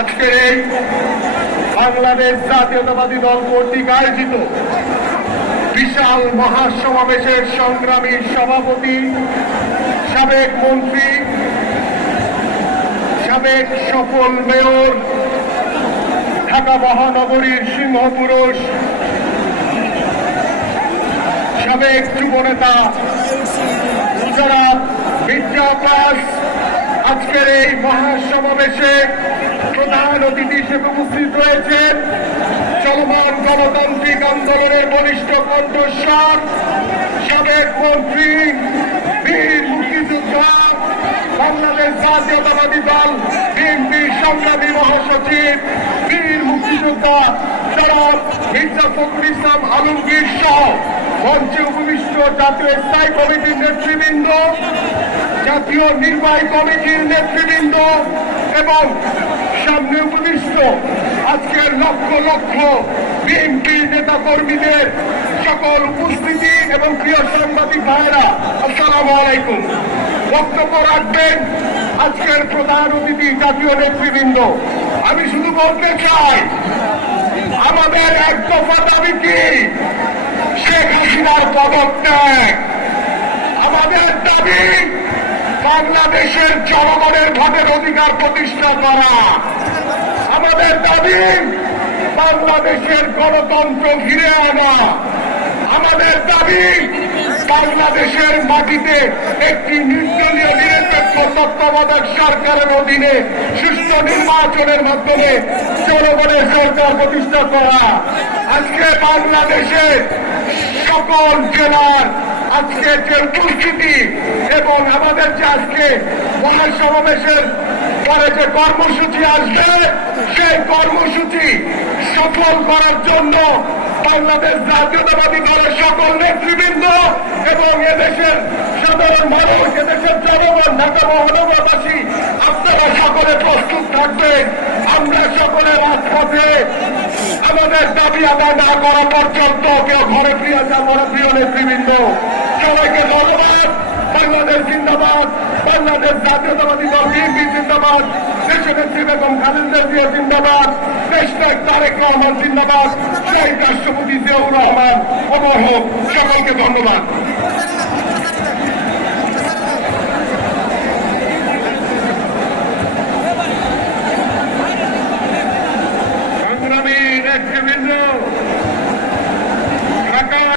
আজকের এই বাংলাদেশ জাতীয়তাবাদী দল কর্তৃক আয়োজিত বিশাল মহাসমাবেশের সংগ্রামী সভাপতি, সাবেক মন্ত্রী, সাবেক সফল মেয়র, ঢাকা মহানগরীর সিংহপুরুষ, সাবেক যুবনেতা জনাব মির্জা আব্বাস আজকের এই মহাসমাবেশে প্রধান অতিথি হিসেবে উপস্থিত রয়েছেন। চলমান গণতান্ত্রিক আন্দোলনের বলিষ্ঠ কণ্ঠস্বর, সাবেক মন্ত্রী, বীর মুক্তিযোদ্ধা, বাংলাদেশ জাতীয়তাবাদী দল বিএনপির সংগ্রামী মহাসচিব, বীর মুক্তিযোদ্ধা জনাব মির্জা ফখরুল ইসলাম আলমগীর সহ মঞ্চে উপবিষ্ট জাতীয় স্থায়ী কমিটির নেতৃবৃন্দ, জাতীয় নির্বাহী কমিটির নেতৃবৃন্দ এবং সামনে উপবিষ্ট আজকের লক্ষ লক্ষ বিএনপির নেতা কর্মীদের সকল উপস্থিতি এবং প্রিয় সাংবাদিক ভাইয়েরা, আসসালামু আলাইকুম। বক্তব্য রাখবেন আজকের প্রধান অতিথি জাতীয় নেতৃবৃন্দ। আমি শুধু বলতে চাই, আমাদের এক দফা দাবি কি? শেখ হাসিনার পদত্যাগ। আমাদের দাবি বাংলাদেশের জনগণের ভোটের অধিকার প্রতিষ্ঠা করা। আমাদের দাবি বাংলাদেশের গণতন্ত্র ফিরে আনা। আমাদের দাবি বাংলাদেশের মাটিতে একটি নির্দলীয় নিরপেক্ষ তত্ত্বাবধায়ক সরকারের অধীনে সুষ্ঠু নির্বাচনের মাধ্যমে জনগণের সরকার প্রতিষ্ঠা করা। আজকে বাংলাদেশের সকল জেলার আজকে যে উপস্থিতি এবং আমাদের যে আজকে মহাসমাবেশের পরে যে কর্মসূচি আসবে, সেই কর্মসূচি সফল করার জন্য বাংলাদেশ জাতীয়তাবাদী দলের সকল নেতৃবৃন্দ এবং এদেশের সাধারণ মানুষ, এদেশের জনগণ, ঢাকা মহানগরবাসী আপনারা সকলে প্রস্তুত থাকবেন। আমরা সকলে রাজপথে আমাদের দাবি আদায় না করা পর্যন্ত কেউ ঘরে ফিরে যাবো না। প্রিয় নেতৃবৃন্দ, সবাইকে ধন্যবাদ। বাংলাদেশ জিন্দাবাদ, বাংলাদেশ জাতীয়তাবাদী দল বিএনপি জিন্দাবাদ, দেশনেত্রী বেগম খালেদা জিয়া জিন্দাবাদ, দেশনায়ক তারেক রহমান জিন্দাবাদ, শহীদ রাষ্ট্রপতি জিয়াউর রহমান অমর হোক। সবাইকে ধন্যবাদ।